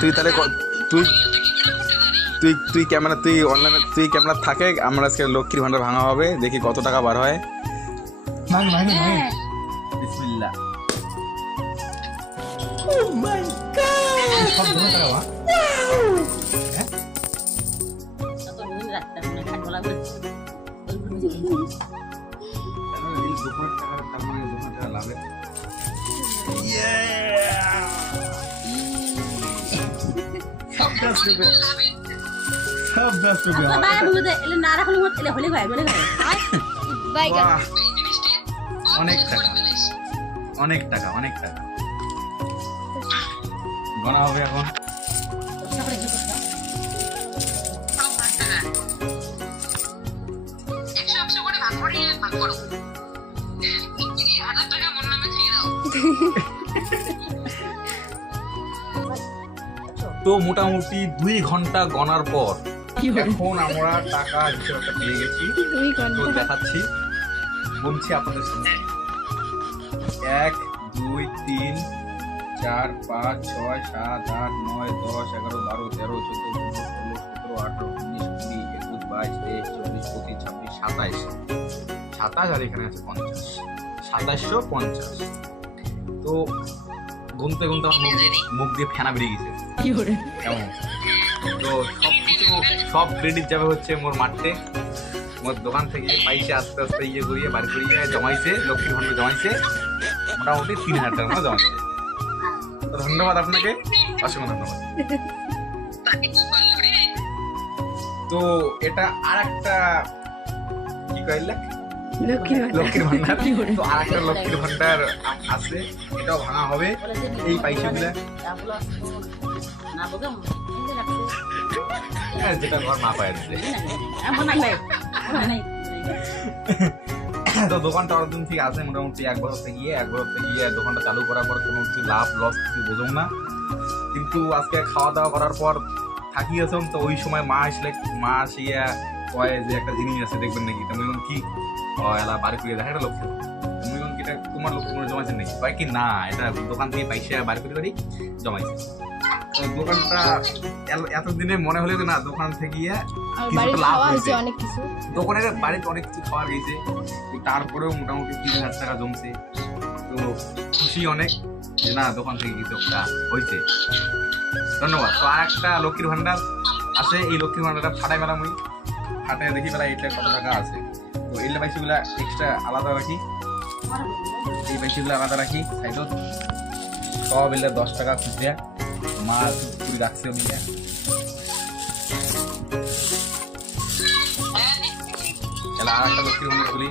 তুই তাহলে তুই তুই তুই ক্যামেরা তুই অনলাইনে তুই ক্যামেরা থাকে, আমরা আজকে লক্ষ্মীর ভান্ডার ভাঙা হবে, দেখি কত টাকা বার হয়। বিসমিল্লাহ। ও মাই গড, সব ধরে টাকা বা অনেক টাকা, অনেক টাকা, অনেক টাকা গণা হবে এখন। তো মোটামুটি 2 ঘন্টা গণার পর এখন আমরা টাকা হিসেবে পেয়ে গেছি। তো দেখাচ্ছি, বলছি আপনাদের সামনে 1 2 3 4 5 6 7 8 9 10 11 12 13 14 15 16 17 18 19 20 21 22 23 24 25 26 27 আর এখানে আছে 50, 2750। তো গুনতে গুনতে আমার মুখ দিয়ে ফেনা বেরিয়ে গেছে কেমন। তো সব ক্রেডিট যাবে হচ্ছে মোর মাঠে, মোর দোকান থেকে পয়সা আস্তে আস্তে ইয়ে করিয়ে বার করিয়ে জমাইছে, লক্ষ্মীর ভান্ডার জমাইছে, মোটামুটি 3000 টাকার মতো জমাইছে। তো ধন্যবাদ আপনাকে, অসংখ্য ধন্যবাদ। তো এটা আর একটা কি কইলা লক্ষ্মীর ভান্ডার, তো আর একটা লক্ষ্মীর ভান্ডার আছে, এটাও ভাঙা হবে। এই পয়সাগুলা যেটা ঘর মা পায় দিতে। তো দোকানটা অনেকদিন থেকে আছে, মোটামুটি 1 বছর থেকে গিয়ে দোকানটা চালু করার পর কোনো কিছু লাভ লস কিছু বোঝম না, কিন্তু আজকে খাওয়া দাওয়া করার পর থাকি আছেন। তো ওই সময় মা আসিয়া কয় যে একটা জিনিস আছে দেখবেন নাকি, তুমি কি এলা বাড়ি করে দেখা একটা লক্ষ্মী, তুমি কি এটা তোমার লক্ষ্মী জমাইছেন নাকি? কয় কি না, এটা দোকান থেকে পয়সা বাড়ি করে বাড়ি জমাইছে। দোকানটা এতদিনে মনে হলো না দোকান থেকে কিছু লাভ হয়েছে, দোকানের বাড়িতে অনেক কিছু খাওয়া গেছে, তারপরেও মোটামুটি 3000 টাকা জমছে। তো খুশি অনেক যে না দোকান থেকে কিছু একটা হয়েছে, ধন্যবাদ। তো আর একটা লক্ষ্মীর ভান্ডার আছে, এই লক্ষ্মীর ভান্ডারটা ফাটাই মেলা মুই ফাটাই দেখি মেলা এটা কত টাকা আছে। তো এই পয়সাগুলা এক্সট্রা আলাদা রাখি, এই পয়সাগুলো আলাদা রাখি সাইডত, সব এলে 10 টাকা খুচরা মা চুরি রাখছে ওদিকে। তাহলে আর একটা লক্ষ্মীর ভান্ডার খুলি।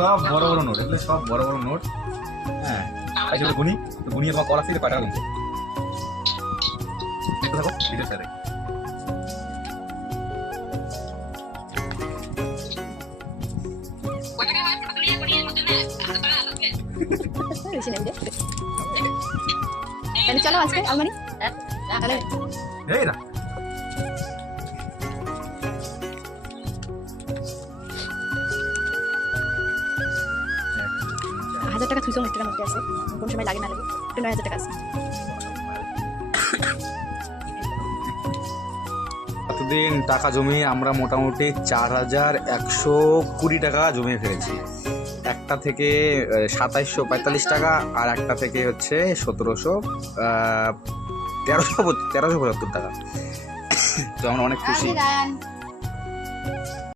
সব বড় বড় নোট, এগুলো সব বড় বড় নোট। হ্যাঁ আসলে গুনি আমার করা থেকে কয়টা গুনছে থাকো ভিডিও স্যার। চলো আজকে আলমারি তাহলে এই না 1000 টাকা থুইছো মুখটার মধ্যে আছে, কোন সময় লাগে না লাগে, একটু 9000 টাকা আছে। এতদিন টাকা জমিয়ে আমরা মোটামুটি 4120 টাকা জমিয়ে ফেলেছি। একটা থেকে 2745 টাকা, আর একটা থেকে হচ্ছে 1375 টাকা। তো আমরা অনেক খুশি।